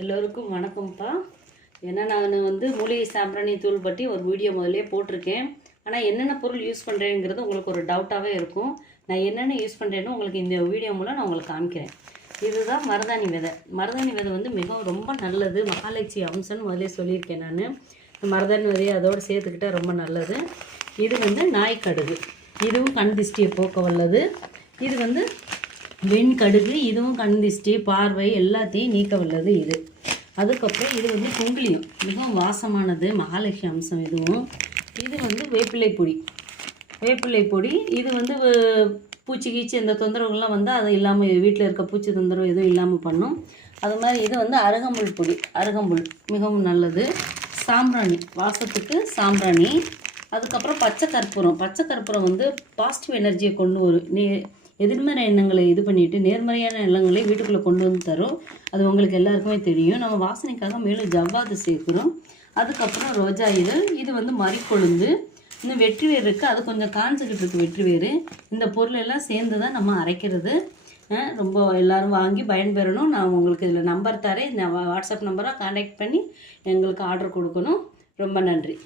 எல்லோருக்கும் வணக்கம்ப்பா. ஏன்னா நான் வந்து மூலிகை சாம்பிராணி தூள் பற்றி ஒரு வீடியோ முதல்லே போட்டிருக்கேன். ஆனால் என்னென்ன பொருள் யூஸ் பண்ணுறேங்கிறது உங்களுக்கு ஒரு டவுட்டாகவே இருக்கும். நான் என்னென்ன யூஸ் பண்ணுறேன்னு உங்களுக்கு இந்த வீடியோ மூலம் நான் உங்களுக்கு காமிக்கிறேன். இதுதான் மருதாணி விதை. மருதாணி விதை வந்து மிகவும் ரொம்ப நல்லது, மகாலட்சுமி அம்சம்னு முதலே சொல்லியிருக்கேன். நான் மருதாணி விதையை அதோடு சேர்த்துக்கிட்டால் ரொம்ப நல்லது. இது வந்து நாய்க்கடுகு, இதுவும் கண் திஷ்டியை போக்க வல்லது. இது வந்து வெண்கடுகு, இதுவும் கண் திஷ்டி பார்வை எல்லாத்தையும் நீக்க வல்லது இது. அதுக்கப்புறம் இது வந்து குங்குலியம், மிகவும் வாசமானது, மகாலட்சுமி அம்சம் இதுவும். இது வந்து வேப்பிலை பொடி. வேப்பிலை பொடி இது வந்து பூச்சி கீச்சி இந்த தொந்தரவுகள்லாம் வந்து அது இல்லாமல், வீட்டில் இருக்க பூச்சி தொந்தரவு எதுவும் இல்லாமல் பண்ணும். அது மாதிரி இது வந்து அருகம்புல் பொடி. அருகம்புல் மிகவும் நல்லது. சாம்பிராணி, வாசத்துக்கு சாம்பிராணி. அதுக்கப்புறம் பச்சை கற்பூரம். பச்சை கற்பூரம் வந்து பாசிட்டிவ் எனர்ஜியை கொண்டு வரும். எதிர்மறை எண்ணங்களை இது பண்ணிவிட்டு நேர்மறையான எண்ணங்களை வீட்டுக்குள்ளே கொண்டு வந்து தரும். அது உங்களுக்கு எல்லாருக்குமே தெரியும். நம்ம வாசனைக்காக மேலும் ஜவ்வாது சேர்க்குறோம். அதுக்கப்புறம் ரோஜா இதழ். இது வந்து மறிக்கொழுந்து. இன்னும் வெற்றி வேர் இருக்குது, அது கொஞ்சம் காஞ்சிக்கிட்டு இருக்குது வெற்றி வேர். இந்த பொருள் எல்லாம் சேர்ந்து தான் நம்ம அரைக்கிறது. ரொம்ப எல்லோரும் வாங்கி பயன்பெறணும். நான் உங்களுக்கு இதில் நம்பர் தரேன். இந்த வாட்ஸ்அப் நம்பராக கான்டாக்ட் பண்ணி எங்களுக்கு ஆர்டர் கொடுக்கணும். ரொம்ப நன்றி.